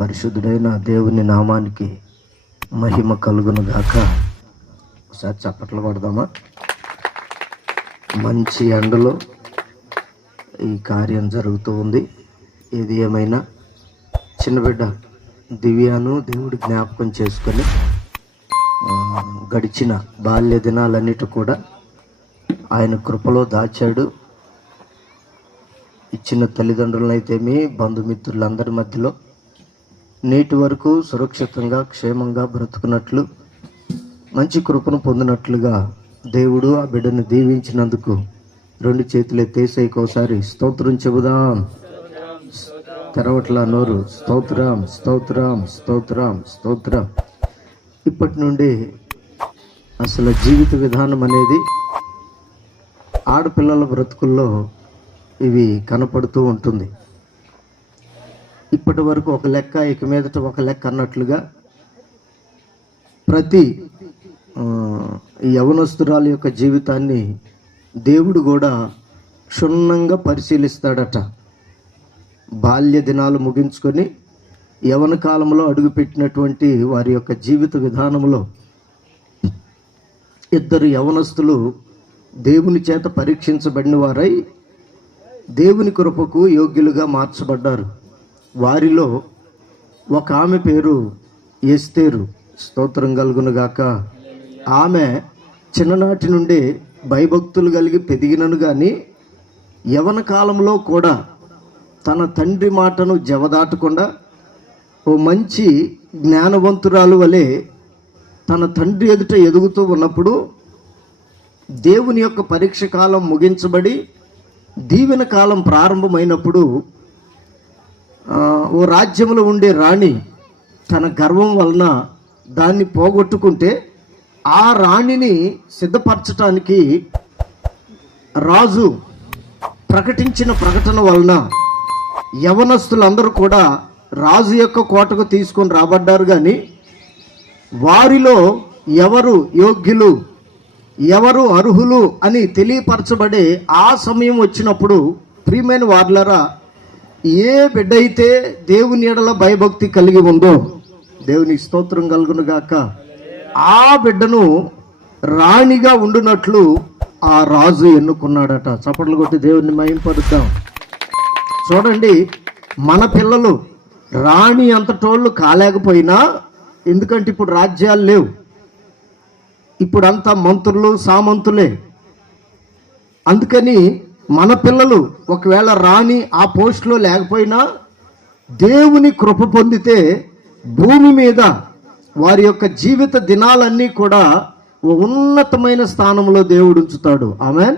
పరిశుద్ధుడైన దేవుని నామానికి మహిమ కలుగును గాక ఒకసారి చప్పట్లు కొడదామా? మంచి ఎండలో ఈ కార్యం జరుగుతూ ఉంది. ఏది ఏమైనా చిన్న బిడ్డ దివ్యాను దేవుడి జ్ఞాపకం చేసుకొని గడిచిన బాల్య దినాలన్నిటి కూడా ఆయన కృపలో దాచాడు. ఇచ్చిన తల్లిదండ్రులనైతేమి బంధుమిత్రులందరి మధ్యలో నేటి వరకు సురక్షితంగా క్షేమంగా బ్రతుకున్నట్లు మంచి కృపను పొందినట్లుగా దేవుడు ఆ బిడ్డను దీవించినందుకు రెండు చేతులు ఎత్తేసేకి స్తోత్రం చెబుదాం. తెరవట్ల నోరు. స్తోత్రం స్తోత్రం స్తోత్రం స్తోత్రం. ఇప్పటి నుండి అసలు జీవిత విధానం అనేది ఆడపిల్లల బ్రతుకుల్లో ఇవి కనపడుతూ ఉంటుంది. ఇప్పటి వరకు ఒక లెక్క ఇక మీదట ఒక లెక్క అన్నట్లుగా ప్రతి యవనస్తురాల యొక్క జీవితాన్ని దేవుడు కూడా క్షుణ్ణంగా పరిశీలిస్తాడట. బాల్య దినాలు ముగించుకొని యవన కాలంలో అడుగుపెట్టినటువంటి వారి యొక్క జీవిత విధానంలో ఇద్దరు యవనస్తులు దేవుని చేత పరీక్షించబడిన వారై దేవుని కృపకు యోగ్యులుగా మార్చబడ్డారు. వారిలో ఒక ఆమె పేరు ఎస్తేరు స్తోత్రం కలుగునుగాక ఆమె చిన్ననాటి నుండి భయభక్తులు కలిగి పెరిగినను కానీ యవన కాలంలో కూడా తన తండ్రి మాటను జవదాటకుండా ఓ మంచి జ్ఞానవంతురాలు వలె తన తండ్రి ఎదుట ఎదుగుతూ ఉన్నప్పుడు దేవుని యొక్క పరీక్ష కాలం ముగించబడి దీవెన కాలం ప్రారంభమైనప్పుడు ఓ రాజ్యంలో ఉండే రాణి తన గర్వం వలన దాన్ని పోగొట్టుకుంటే ఆ రాణిని సిద్ధపరచటానికి రాజు ప్రకటించిన ప్రకటన వలన యవనస్తులందరూ కూడా రాజు యొక్క కోటకు తీసుకొని రాబడ్డారు కానీ వారిలో ఎవరు యోగ్యులు ఎవరు అర్హులు అని తెలియపరచబడే ఆ సమయం వచ్చినప్పుడు ప్రియమైన వార్లరా ఏ బిడ్డ అయితే దేవుని ఎడల భయభక్తి కలిగి ఉందో దేవుని స్తోత్రం కలుగును గాక. ఆ బిడ్డను రాణిగా ఉండునట్లు ఆ రాజు ఎన్నుకున్నాడట. చప్పట్లు కొట్టి దేవుని మయంపరుద్దాం చూడండి మన పిల్లలు రాణి అంతటోళ్ళు కాలేకపోయినా ఎందుకంటే ఇప్పుడు రాజ్యాలు లేవు. ఇప్పుడంతా మంత్రులు సామంతులే. అందుకని మన పిల్లలు ఒకవేళ రాణి ఆ పోస్ట్లో లేకపోయినా దేవుని కృప పొందితే భూమి మీద వారి యొక్క జీవిత దినాలన్నీ కూడా ఓ ఉన్నతమైన స్థానంలో దేవుడు ఉంచుతాడు. ఆమెన్?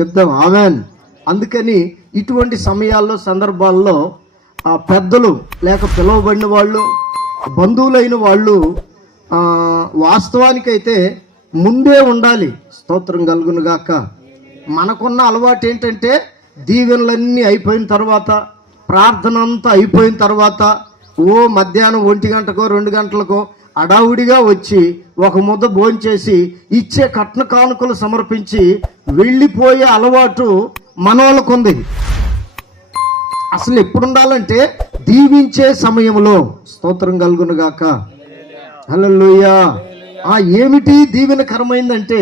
చెప్తాం ఆమెన్. అందుకని ఇటువంటి సమయాల్లో సందర్భాల్లో ఆ పెద్దలు లేక పిలువబడిన వాళ్ళు బంధువులైన వాళ్ళు వాస్తవానికైతే ముందే ఉండాలి. స్తోత్రం కలుగునుగాక. మనకున్న అలవాటు ఏంటంటే దీవెనలన్నీ అయిపోయిన తర్వాత ప్రార్థన అంతా అయిపోయిన తర్వాత ఓ మధ్యాహ్నం ఒంటి గంటకో రెండు గంటలకో అడావుడిగా వచ్చి ఒక ముద్ద భోంచేసి ఇచ్చే కట్న కానుకలు సమర్పించి వెళ్ళిపోయే అలవాటు మనోళ్ళకు ఉంది అసలు ఎప్పుడు ఉండాలంటే దీవించే సమయంలో. స్తోత్రం కలుగునుగాక లూయా ఆ ఏమిటి దీవెనకరమైందంటే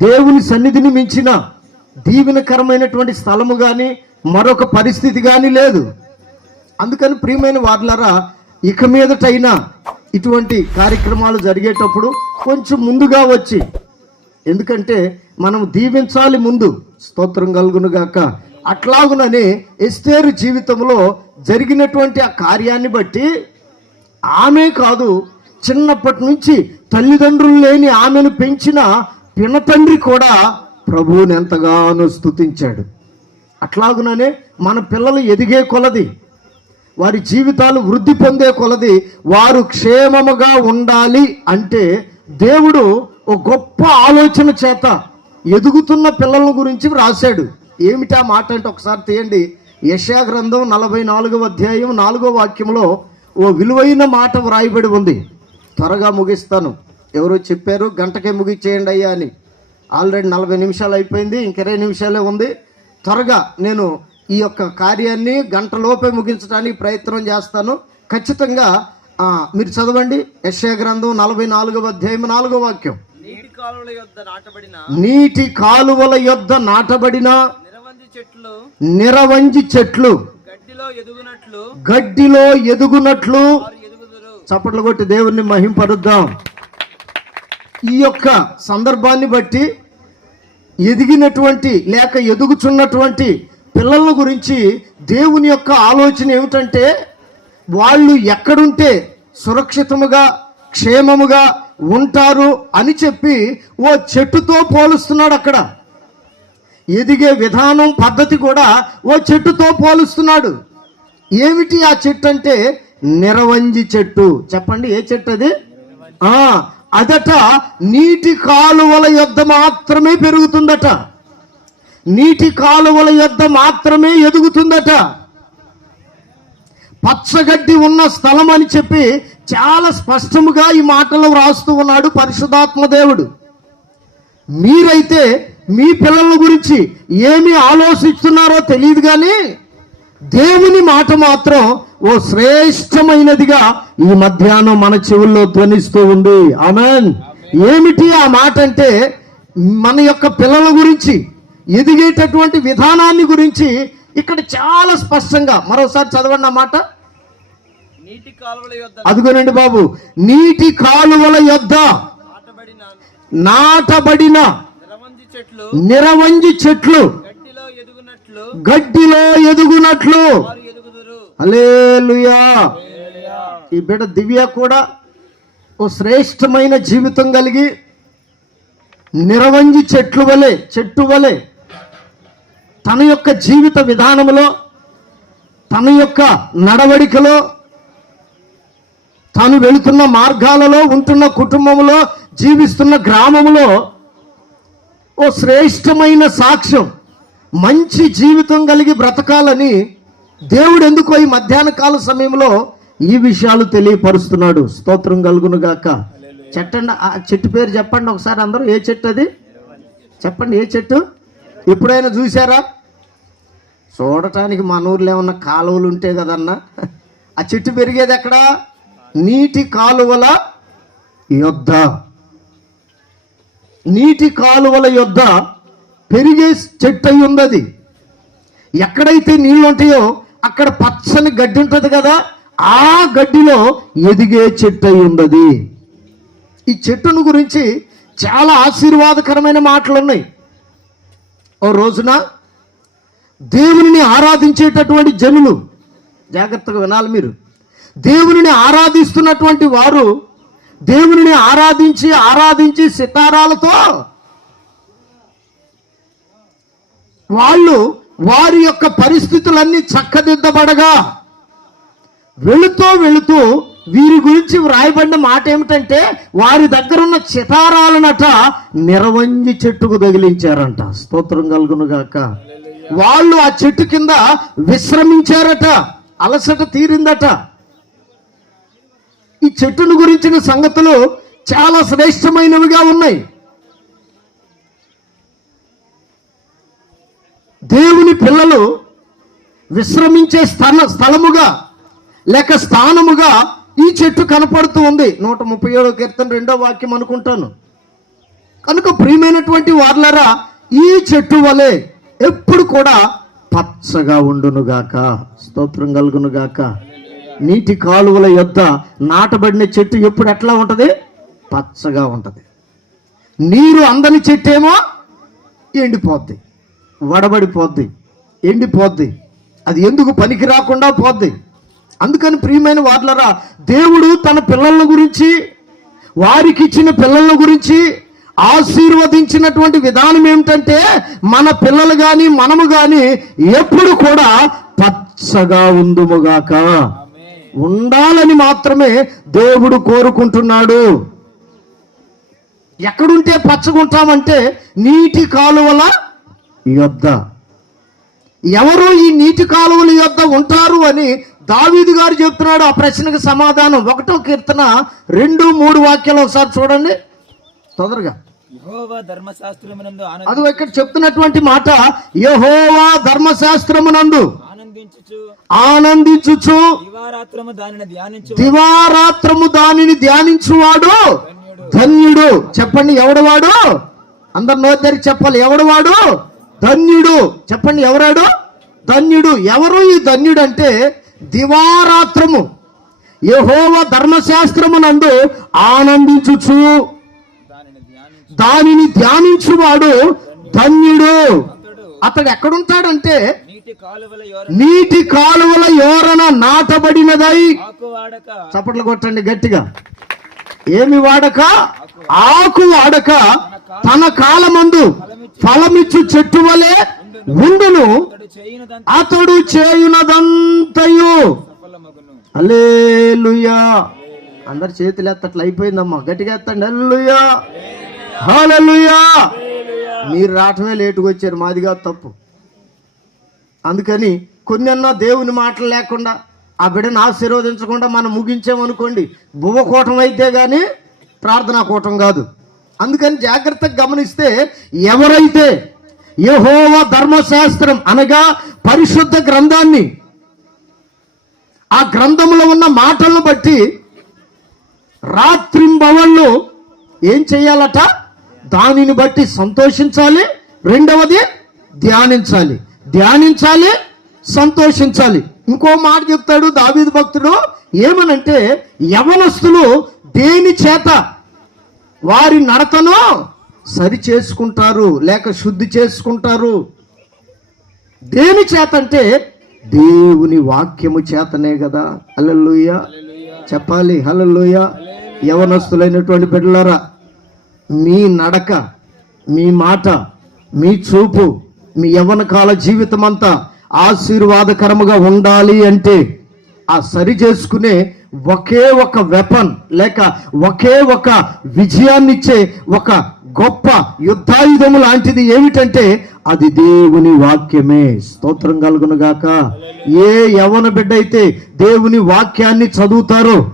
దేవుని సన్నిధిని మించిన దీవెనకరమైనటువంటి స్థలము కానీ మరొక పరిస్థితి కానీ లేదు. అందుకని ప్రియమైన వార్లరా ఇక మీదటైనా ఇటువంటి కార్యక్రమాలు జరిగేటప్పుడు కొంచెం ముందుగా వచ్చి ఎందుకంటే మనం దీవించాలి ముందు. స్తోత్రం కలుగునుగాక అట్లాగునని ఎస్తేరు జీవితంలో జరిగినటువంటి ఆ కార్యాన్ని బట్టి ఆమె కాదు చిన్నప్పటి నుంచి తల్లిదండ్రులు లేని ఆమెను పెంచిన పినతండ్రి కూడా ప్రభువుని ఎంతగానో స్తుతించాడు. అట్లాగుననే మన పిల్లలు ఎదిగే కొలది వారి జీవితాలు వృద్ధి పొందే కొలది వారు క్షేమముగా ఉండాలి అంటే దేవుడు ఒక గొప్ప ఆలోచన చేత ఎదుగుతున్న పిల్లల గురించి రాశాడు ఏమిటా మాట అంటే ఒకసారి తీయండి. యశా గ్రంథం నలభై నాలుగవ అధ్యాయం నాలుగో వాక్యంలో ఓ విలువైన మాట వ్రాయబడి ఉంది. త్వరగా ముగిస్తాను. ఎవరో చెప్పారు గంటకే ముగిచ్చేయండి అయ్యా అని. ఆల్రెడీ నలభై నిమిషాలు అయిపోయింది ఇంక ఇరవై నిమిషాలే ఉంది. త్వరగా నేను ఈ యొక్క కార్యాన్ని గంటలోపే ముగించడానికి ప్రయత్నం చేస్తాను. ఖచ్చితంగా మీరు చదవండి. యశ్యా గ్రంథం నలభై నాలుగవ అధ్యాయం నాలుగో వాక్యం. నీటి కాలువల యొద్ద నాటబడిన? నిరవంజి చెట్లు? గడ్డిలో ఎదుగునట్లు? చప్పట్లు కొట్టి దేవుణ్ణి మహింపరుద్దాం. ఈ యొక్క సందర్భాన్ని బట్టి ఎదిగినటువంటి లేక ఎదుగుచున్నటువంటి పిల్లల గురించి దేవుని యొక్క ఆలోచన ఏమిటంటే వాళ్ళు ఎక్కడుంటే సురక్షితముగా క్షేమముగా ఉంటారు అని చెప్పి ఓ చెట్టుతో పోలుస్తున్నాడు అక్కడ. ఎదిగే విధానం పద్ధతి కూడా ఓ చెట్టుతో పోలుస్తున్నాడు. ఏమిటి ఆ చెట్టు అంటే నిరవంజి చెట్టు. చెప్పండి ఏ చెట్టు అది? అదట నీటి కాలువల యొద్ద మాత్రమే పెరుగుతుందట. నీటి కాలువల యొద్ద మాత్రమే ఎదుగుతుందట. పచ్చగడ్డి ఉన్న స్థలం అని చెప్పి చాలా స్పష్టముగా ఈ మాటలు వ్రాస్తూ ఉన్నాడు పరిశుధాత్మ దేవుడు. మీరైతే మీ పిల్లల గురించి ఏమి ఆలోచిస్తున్నారో తెలియదు కానీ దేవుని మాట మాత్రం ఓ శ్రేష్టమైనదిగా ఈ మధ్యాహ్నం మన చెవుల్లో ధ్వనిస్తూ ఉంది. ఆమెన్. ఏమిటి ఆ మాట అంటే మన యొక్క పిల్లల గురించి ఎదిగేటటువంటి విధానాన్ని గురించి ఇక్కడ చాలా స్పష్టంగా మరోసారి చదవండి ఆ మాట. నీటి అదిగోనండి బాబు నీటి కాలువల యొద్ద నాటబడిన? నాటబడిన నిరవంజి చెట్లు నిరవంజి చెట్లు గడ్డిలో ఎదుగునట్లు గడ్డిలో ఎదుగునట్లు వారు ఎదుగుదురు అలేలుయా ఈ బిడ్డ దివ్య కూడా ఓ శ్రేష్టమైన జీవితం కలిగి నిరవంజి చెట్లు వలె చెట్టు వలె తన యొక్క జీవిత విధానములో తన యొక్క నడవడికలో తాను వెళుతున్న మార్గాలలో ఉంటున్న కుటుంబంలో జీవిస్తున్న గ్రామములో ఓ శ్రేష్టమైన సాక్ష్యం మంచి జీవితం కలిగి బ్రతకాలని దేవుడు ఎందుకో ఈ మధ్యాహ్న కాల సమయంలో ఈ విషయాలు తెలియపరుస్తున్నాడు. స్తోత్రం కలుగును గాక. చెట్టండి ఆ చెట్టు పేరు చెప్పండి ఒకసారి అందరూ. ఏ చెట్టు అది? చెప్పండి ఏ చెట్టు? ఎప్పుడైనా చూసారా చూడటానికి మన ఊర్లో ఏమన్నా కాలువలు ఉంటే కదన్నా? ఆ చెట్టు పెరిగేది ఎక్కడ? నీటి కాలువల యొద్ద. నీటి కాలువల యొద్ద పెరిగే చెట్టు అయి ఉన్నది ఎక్కడైతే నీళ్ళు ఉంటాయో అక్కడ పచ్చని గడ్డి ఉంటుంది కదా ఆ గడ్డిలో ఎదిగే చెట్టు అయి ఉన్నది ఈ చెట్టును గురించి చాలా ఆశీర్వాదకరమైన మాటలు ఉన్నాయి ఓ రోజున దేవుని ఆరాధించేటటువంటి జనులు జాగ్రత్తగా వినాలి మీరు దేవుని ఆరాధిస్తున్నటువంటి వారు దేవుని ఆరాధించి ఆరాధించి సితారాలతో వాళ్ళు వారి యొక్క పరిస్థితులన్నీ చక్కదిద్దబడగా వెళుతూ వెళుతూ వీరి గురించి వ్రాయబడిన మాట ఏమిటంటే వారి దగ్గర ఉన్న చితారాలనట నిరవంజి చెట్టుకు తగిలించారంట. స్తోత్రం కలుగును గాక. వాళ్ళు ఆ చెట్టు కింద విశ్రమించారట. అలసట తీరిందట. ఈ చెట్టును గురించిన సంగతులు చాలా శ్రేష్టమైనవిగా ఉన్నాయి. ప్రజలు విశ్రమించే స్థల స్థలముగా లేక స్థానముగా ఈ చెట్టు కనపడుతూ ఉంది. నూట ముప్పై ఏడో కీర్తన రెండో వాక్యం అనుకుంటాను. కనుక ప్రియమైనటువంటి వార్లరా ఈ చెట్టు వలె ఎప్పుడు కూడా పచ్చగా ఉండునుగాక స్తోత్రం కలుగునుగాక. నీటి కాలువల యొద్ద నాటబడిన చెట్టు ఎప్పుడు ఎట్లా ఉంటుంది? పచ్చగా ఉంటుంది. నీరు అందని చెట్టేమో ఎండిపోద్ది వడబడిపోద్ది. ఎండిపోద్ది. అది ఎందుకు పనికి రాకుండా పోద్ది? అందుకని ప్రియమైన వార్లరా దేవుడు తన పిల్లల గురించి వారికి ఇచ్చిన పిల్లల గురించి ఆశీర్వదించినటువంటి విధానం ఏమిటంటే మన పిల్లలు కానీ మనము కానీ ఎప్పుడు కూడా పచ్చగా ఉందుముగాక. ఉండాలని మాత్రమే దేవుడు కోరుకుంటున్నాడు. ఎక్కడుంటే పచ్చగుంటామంటే నీటి కాలువల యొద్ద. ఎవరు ఈ నీటి కాలువల యొద్ద ఉంటారు అని దావీదు గారు చెప్తున్నాడు. ఆ ప్రశ్నకు సమాధానం ఒకటో కీర్తన రెండు మూడు వాక్యాలు ఒకసారి చూడండి. తొందరగా. అది ఇక్కడ చెప్తున్నటువంటి మాట యహోవా ధర్మశాస్త్రమునందు ఆనందించు ఆనందించుచు. దివారాత్రము దానిని ధ్యానించువాడు. ధన్యుడు. చెప్పండి ఎవడవాడు అందరు నోద్దరి చెప్పాలి ఎవడవాడు ధన్యుడు. చెప్పండి ఎవరాడు? ధన్యుడు. ఎవరు ఈ ధన్యుడు అంటే దివారాత్రము. యహోవ ధర్మశాస్త్రమునందు ఆనందించుచు. దానిని ధ్యానించు ధ్యానించువాడు ధన్యుడు. అతడు ఎక్కడుంటాడంటే నీటి కాలువల యోర యోరన నాటబడినదై. చప్పట్లు కొట్టండి గట్టిగా. ఏమి వాడక? ఆకు వాడక. తన కాలమందు ఫలమిచ్చు చెట్టు వలె ఉండును. అతడు చేయునదంతయు. సఫలమగును అలేలుయా అందరు చేతులు ఎత్తట్లు అయిపోయిందమ్మా. గట్టిగా ఎత్తండి. అల్లుయా హాలలుయా మీరు రావటమే లేటుగా వచ్చారు. మాదిగా తప్పు. అందుకని కొన్ని అన్నా దేవుని మాటలు లేకుండా ఆ బిడ్డను ఆశీర్వదించకుండా మనం ముగించామనుకోండి భువకూటం అయితే కానీ ప్రార్థనా కూటం కాదు. అందుకని జాగ్రత్తగా గమనిస్తే ఎవరైతే యెహోవా ధర్మశాస్త్రం అనగా పరిశుద్ధ గ్రంథాన్ని ఆ గ్రంథంలో ఉన్న మాటలను బట్టి రాత్రింబవళ్ళు ఏం చేయాలట? దానిని బట్టి సంతోషించాలి. రెండవది ధ్యానించాలి. ధ్యానించాలి సంతోషించాలి. ఇంకో మాట చెప్తాడు దావీదు భక్తుడు ఏమనంటే యవనస్తులు దేని చేత వారి నడతను సరి చేసుకుంటారు లేక శుద్ధి చేసుకుంటారు. దేని చేత అంటే దేవుని వాక్యము చేతనే కదా హల్లెలూయ. చెప్పాలి హల్లెలూయ. యవనస్తులైనటువంటి బిడ్డలారా మీ నడక మీ మాట మీ చూపు మీ యవన కాల జీవితం అంతా ఆశీర్వాదకరముగా ఉండాలి అంటే ఆ సరి చేసుకునే ఒకే ఒక వెపన్ లేక ఒకే ఒక విజయాన్నిచ్చే ఒక గొప్ప యుద్ధాయుధము లాంటిది ఏమిటంటే అది దేవుని వాక్యమే. స్తోత్రం కలుగునుగాక ఏ యవన బిడ్డ అయితే దేవుని వాక్యాన్ని చదువుతారో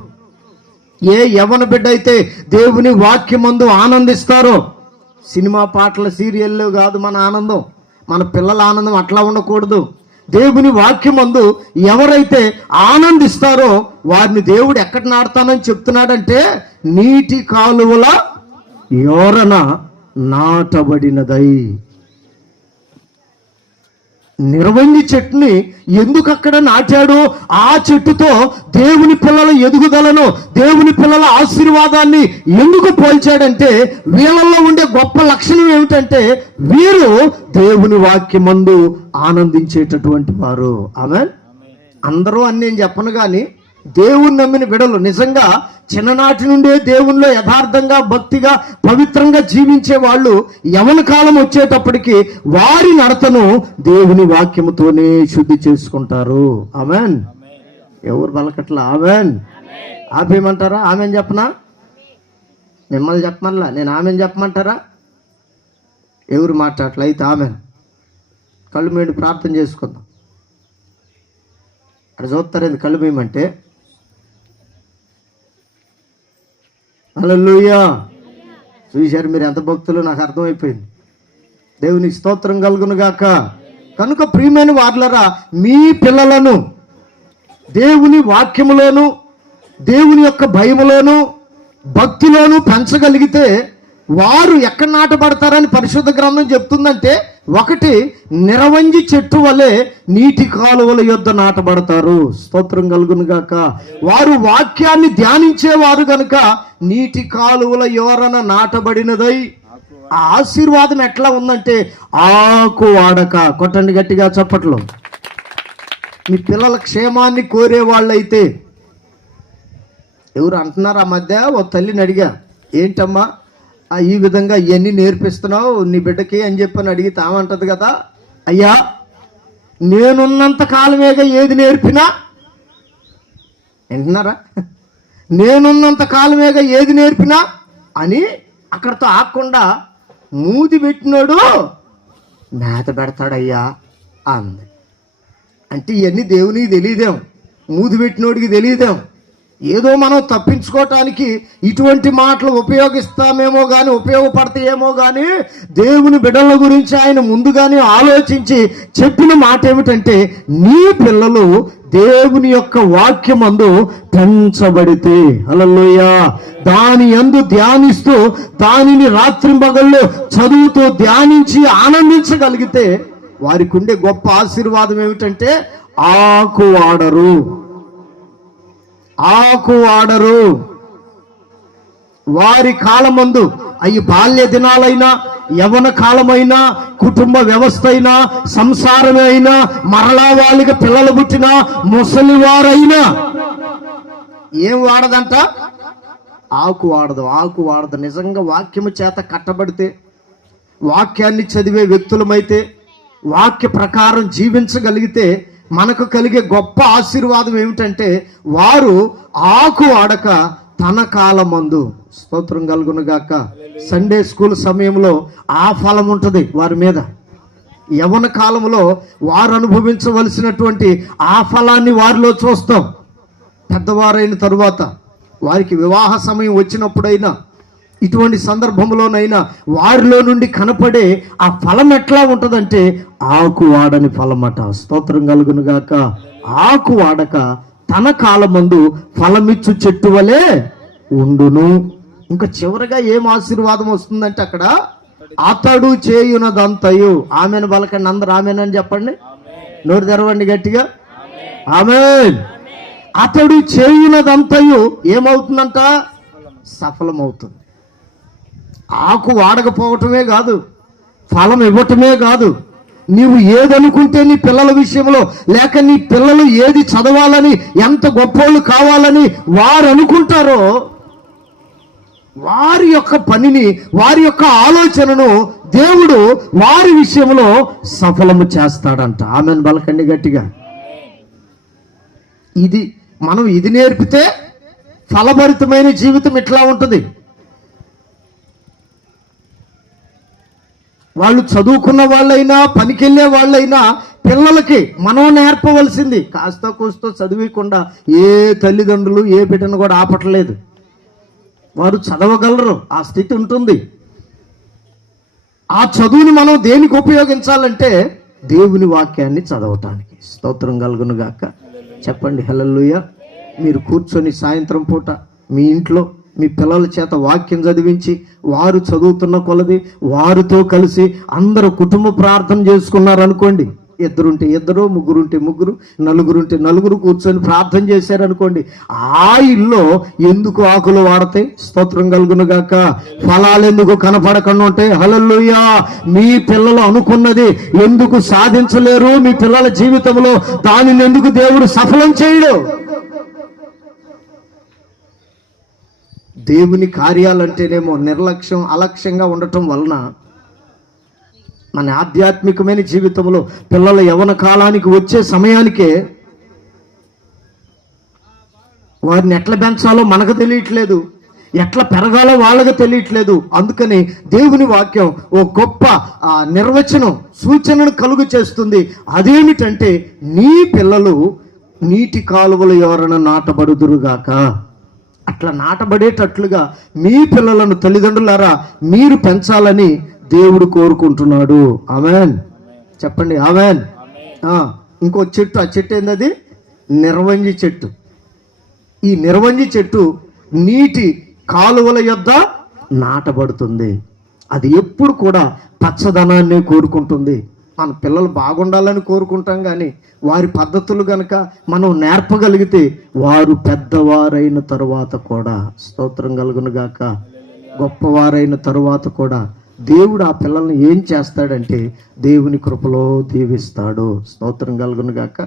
ఏ యవన బిడ్డ అయితే దేవుని వాక్యమందు ఆనందిస్తారో సినిమా పాటల సీరియల్లో కాదు మన ఆనందం. మన పిల్లల ఆనందం అట్లా ఉండకూడదు. దేవుని వాక్యమందు ఎవరైతే ఆనందిస్తారో వారిని దేవుడు ఎక్కడ నాడతానని చెప్తున్నాడంటే నీటి కాలువల ఎవరన నాటబడినదై. నిర్వంగి చెట్టుని ఎందుకు అక్కడ నాటాడో? ఆ చెట్టుతో దేవుని పిల్లల ఎదుగుదలను దేవుని పిల్లల ఆశీర్వాదాన్ని ఎందుకు పోల్చాడంటే వీళ్ళల్లో ఉండే గొప్ప లక్షణం ఏమిటంటే వీరు దేవుని వాక్యమందు ఆనందించేటటువంటి వారు. ఆమె అందరూ అని నేను చెప్పను కానీ దేవుని నమ్మిన బిడలు నిజంగా చిన్ననాటి నుండే దేవునిలో యథార్థంగా భక్తిగా పవిత్రంగా జీవించే వాళ్ళు యవన కాలం వచ్చేటప్పటికి వారి నడతను దేవుని వాక్యముతోనే శుద్ధి చేసుకుంటారు. ఆమెన్. ఎవరు బలకట్ల ఆమెన్. ఆపేయమంటారా? ఆమెన్ చెప్పనా? మిమ్మల్ని చెప్పమల్లా నేను ఆమెన్ చెప్పమంటారా? ఎవరు మాట్లాడట్లయితే ఆమెన్. కళ్ళు మేడి ప్రార్థన చేసుకుందాం. అక్కడ చూస్తారేది కళ్ళు మేమంటే హల్లెలూయా. చూశారు మీరు ఎంత భక్తులు? నాకు అర్థమైపోయింది. దేవుని స్తోత్రం కలుగును గాక. కనుక ప్రియమైన వార్లరా మీ పిల్లలను దేవుని వాక్యములోను దేవుని యొక్క భయములోను భక్తిలోను పెంచగలిగితే వారు ఎక్కడ నాటబడతారని పరిశుద్ధ గ్రంథం చెప్తుందంటే ఒకటి నిరవంజి చెట్టు వలె నీటి కాలువల యొద్ద నాటబడతారు. స్తోత్రం కలుగును గాక. వారు వాక్యాన్ని ధ్యానించేవారు గనుక నీటి కాలువల యోరన నాటబడినదై ఆ ఆశీర్వాదం ఎట్లా ఉందంటే ఆకు వాడక. కొట్టండి గట్టిగా చప్పట్లు. మీ పిల్లల క్షేమాన్ని కోరే వాళ్ళైతే ఎవరు అంటున్నారు ఆ మధ్య? ఓ తల్లిని అడిగా. ఏంటమ్మా? ఈ విధంగా ఇవన్నీ నేర్పిస్తున్నావు నీ బిడ్డకి అని చెప్పని అడిగి తామంటది కదా. అయ్యా నేనున్నంత కాలమేగా ఏది నేర్పినా? వింటున్నారా? నేనున్నంత కాలమేగా ఏది నేర్పినా? అని అక్కడతో ఆకుండా మూది పెట్టినోడు. మేత పెడతాడయ్యా అంది. అంటే ఇవన్నీ దేవునికి తెలియదేం? మూది పెట్టినోడికి తెలియదేం? ఏదో మనం తప్పించుకోవటానికి ఇటువంటి మాటలు ఉపయోగిస్తామేమో కానీ ఉపయోగపడతాయేమో కానీ దేవుని బిడ్డల గురించి ఆయన ముందుగానే ఆలోచించి చెప్పిన మాట ఏమిటంటే నీ పిల్లలు దేవుని యొక్క వాక్యమందు పెంచబడితే. హల్లెలూయ. దాని యందు ధ్యానిస్తూ దానిని రాత్రి మగళ్ళు చదువుతూ ధ్యానించి ఆనందించగలిగితే వారికి ఉండే గొప్ప ఆశీర్వాదం ఏమిటంటే ఆకు వాడరు ఆకు వాడరు. వారి కాలమందు అవి బాల్య దినాలైనా యవన కాలమైనా కుటుంబ వ్యవస్థ అయినా సంసారమే అయినా మరలా వాళ్ళకి పిల్లలు పుట్టినా ముసలి వారైనా. ఏం వాడదంట? ఆకు వాడదు ఆకు వాడదు. నిజంగా వాక్యము చేత కట్టబడితే వాక్యాన్ని చదివే వ్యక్తులమైతే వాక్య ప్రకారం జీవించగలిగితే మనకు కలిగే గొప్ప ఆశీర్వాదం ఏమిటంటే వారు ఆకు ఆడక తన కాలమందు స్తోత్రం కలుగునగాక. సండే స్కూల్ సమయంలో ఆ ఫలం ఉంటుంది వారి మీద. యవన కాలంలో వారు అనుభవించవలసినటువంటి ఆ ఫలాన్ని వారిలో చూస్తాం. పెద్దవారైన తరువాత వారికి వివాహ సమయం వచ్చినప్పుడైనా ఇటువంటి సందర్భంలోనైనా వారిలో నుండి కనపడే ఆ ఫలం ఎట్లా ఉంటుందంటే ఆకు వాడని ఫలమట. స్తోత్రం కలుగును గాక. ఆకు వాడక తన కాలమందు ఫలమిచ్చు చెట్టు వలె ఉండును. ఇంకా చివరగా ఏం ఆశీర్వాదం వస్తుందంటే అక్కడ? అతడు చేయునదంతయు. ఆమెను బలకండి అందరు ఆమెనని చెప్పండి. నోరు తెరవండి గట్టిగా. ఆమెన్. అతడు చేయునదంతయు ఏమవుతుందంట? సఫలమవుతుంది. ఆకు వాడకపోవటమే కాదు ఫలం ఇవ్వటమే కాదు. నీవు ఏదనుకుంటే నీ పిల్లల విషయంలో లేక నీ పిల్లలు ఏది చదవాలని ఎంత గొప్పోళ్ళు కావాలని వారు అనుకుంటారో వారి యొక్క పనిని వారి యొక్క ఆలోచనను దేవుడు వారి విషయంలో సఫలము చేస్తాడంట. ఆమెను. బలకండి గట్టిగా. ఇది మనం ఇది నేర్పితే ఫలభరితమైన జీవితం ఇట్లా ఉంటుంది. వాళ్ళు చదువుకున్న వాళ్ళైనా పనికెళ్ళే వాళ్ళైనా పిల్లలకి మనం నేర్పవలసింది. కాస్త కూస్తో చదివకుండా ఏ తల్లిదండ్రులు ఏ బిడ్డను కూడా ఆపట్లేదు. వారు చదవగలరు. ఆ స్థితి ఉంటుంది. ఆ చదువుని మనం దేనికి ఉపయోగించాలంటే దేవుని వాక్యాన్ని చదవటానికి. స్తోత్రం కలుగును గాక. చెప్పండి హల్లెలూయ. మీరు కూర్చొని సాయంత్రం పూట మీ ఇంట్లో మీ పిల్లల చేత వాక్యం చదివించి వారు చదువుతున్న కొలది వారితో కలిసి అందరూ కుటుంబ ప్రార్థన చేసుకున్నారు అనుకోండి ఇద్దరుంటే ఇద్దరు ముగ్గురుంటే ముగ్గురు నలుగురుంటే నలుగురు కూర్చొని ప్రార్థన చేశారనుకోండి. ఆ ఇల్లో ఎందుకు ఆకులు వాడతాయి? స్తోత్రం కలుగును గాక. ఫలాలు ఎందుకు కనపడకుండా ఉంటాయి? హలల్లుయ్యా మీ పిల్లలు అనుకున్నది ఎందుకు సాధించలేరు? మీ పిల్లల జీవితంలో దానిని ఎందుకు దేవుడు సఫలం చేయడు? దేవుని కార్యాలంటేనేమో నిర్లక్ష్యం అలక్ష్యంగా ఉండటం వలన మన ఆధ్యాత్మికమైన జీవితంలో పిల్లల యవన కాలానికి వచ్చే సమయానికే వారిని ఎట్లా పెంచాలో మనకు తెలియట్లేదు ఎట్లా పెరగాలో వాళ్ళకి తెలియట్లేదు. అందుకని దేవుని వాక్యం ఓ గొప్ప నిర్వచనం సూచనను కలుగు చేస్తుంది. అదేమిటంటే నీ పిల్లలు నీటి కాలువలు ఎవరైనా నాటబడుదురుగాక. అట్లా నాటబడేటట్లుగా మీ పిల్లలను తల్లిదండ్రులారా మీరు పెంచాలని దేవుడు కోరుకుంటున్నాడు. ఆమెన్. చెప్పండి ఆమెన్. ఇంకో చెట్టు ఆ చెట్టు ఏంటది నిర్వంజి చెట్టు. ఈ నిర్వంజి చెట్టు నీటి కాలువల యొద్ద నాటబడుతుంది. అది ఎప్పుడు కూడా పచ్చదనాన్ని కోరుకుంటుంది. మన పిల్లలు బాగుండాలని కోరుకుంటాం కానీ వారి పద్ధతులు కనుక మనం నేర్పగలిగితే వారు పెద్దవారైన తరువాత కూడా స్తోత్రం కలుగునుగాక గొప్పవారైన తరువాత కూడా దేవుడు ఆ పిల్లల్ని ఏం చేస్తాడంటే దేవుని కృపలో దీవిస్తాడు. స్తోత్రం కలుగునుగాక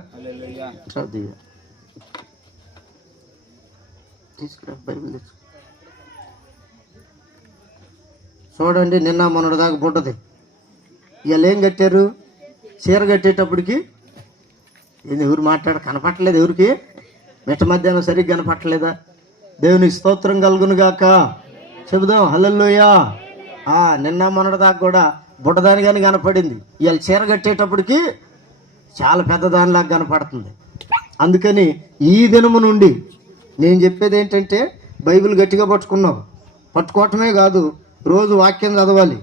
చూడండి నిన్న మొన్నటిదాకా పుట్టది. ఇవాళ ఏం కట్టారు? చీర కట్టేటప్పటికి ఎవరు మాట్లాడ కనపట్టలేదు ఎవరికి? మిట్ట మధ్యాహ్నం సరిగ్గా కనపట్టలేదా దేవుని స్తోత్రం కలుగును గాక. చెబుదాం హల్లెలూయా. నిన్న మొన్నటి దాకా కూడా బుడ్డదానిగాని కానీ కనపడింది. ఇవాళ చీర కట్టేటప్పటికి చాలా పెద్దదానిలాగా కనపడుతుంది. అందుకని ఈ దినము నుండి నేను చెప్పేది ఏంటంటే బైబిల్ గట్టిగా పట్టుకున్నావు. పట్టుకోవటమే కాదు రోజు వాక్యం చదవాలి.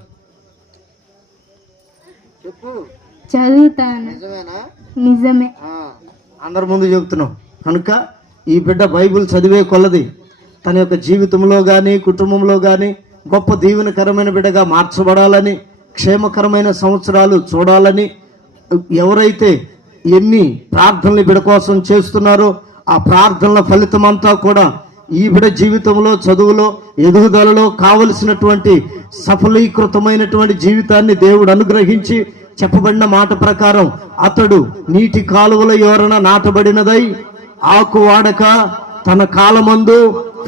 చెప్పు. చదువుతాను. నిజమే. అందరి ముందు చెబుతున్నాం. కనుక ఈ బిడ్డ బైబిల్ చదివే కొలది తన యొక్క జీవితంలో కానీ కుటుంబంలో కానీ గొప్ప దీవెనకరమైన బిడ్డగా మార్చబడాలని క్షేమకరమైన సంవత్సరాలు చూడాలని ఎవరైతే ఎన్ని ప్రార్థనలు ఈ బిడ్డ కోసం చేస్తున్నారో ఆ ప్రార్థనల ఫలితం అంతా కూడా ఈ బిడ జీవితంలో చదువులో ఎదుగుదలలో కావలసినటువంటి సఫలీకృతమైనటువంటి జీవితాన్ని దేవుడు అనుగ్రహించి చెప్పబడిన మాట ప్రకారం అతడు నీటి కాలువల ఎవరన నాటబడినదై ఆకు వాడక తన కాలమందు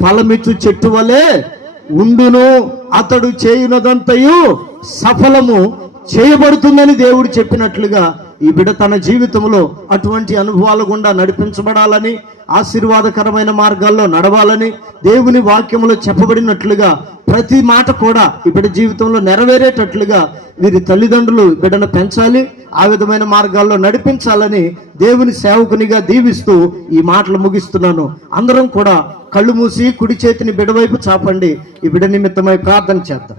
ఫలమిచ్చు చెట్టు వలె ఉండును. అతడు చేయునదంతయు సఫలము చేయబడుతుందని దేవుడు చెప్పినట్లుగా ఈ బిడ్డ తన జీవితంలో అటువంటి అనుభవాల గుండా నడిపించబడాలని ఆశీర్వాదకరమైన మార్గాల్లో నడవాలని దేవుని వాక్యములో చెప్పబడినట్లుగా ప్రతి మాట కూడా ఈ బిడ్డ జీవితంలో నెరవేరేటట్లుగా వీరి తల్లిదండ్రులు బిడ్డను పెంచాలి ఆ విధమైన మార్గాల్లో నడిపించాలని దేవుని సేవకునిగా దీవిస్తూ ఈ మాటలు ముగిస్తున్నాను. అందరం కూడా కళ్ళు మూసి కుడి చేతిని బిడవైపు చాపండి. ఈ బిడ్డ నిమిత్తమై ప్రార్థన చేద్దాం.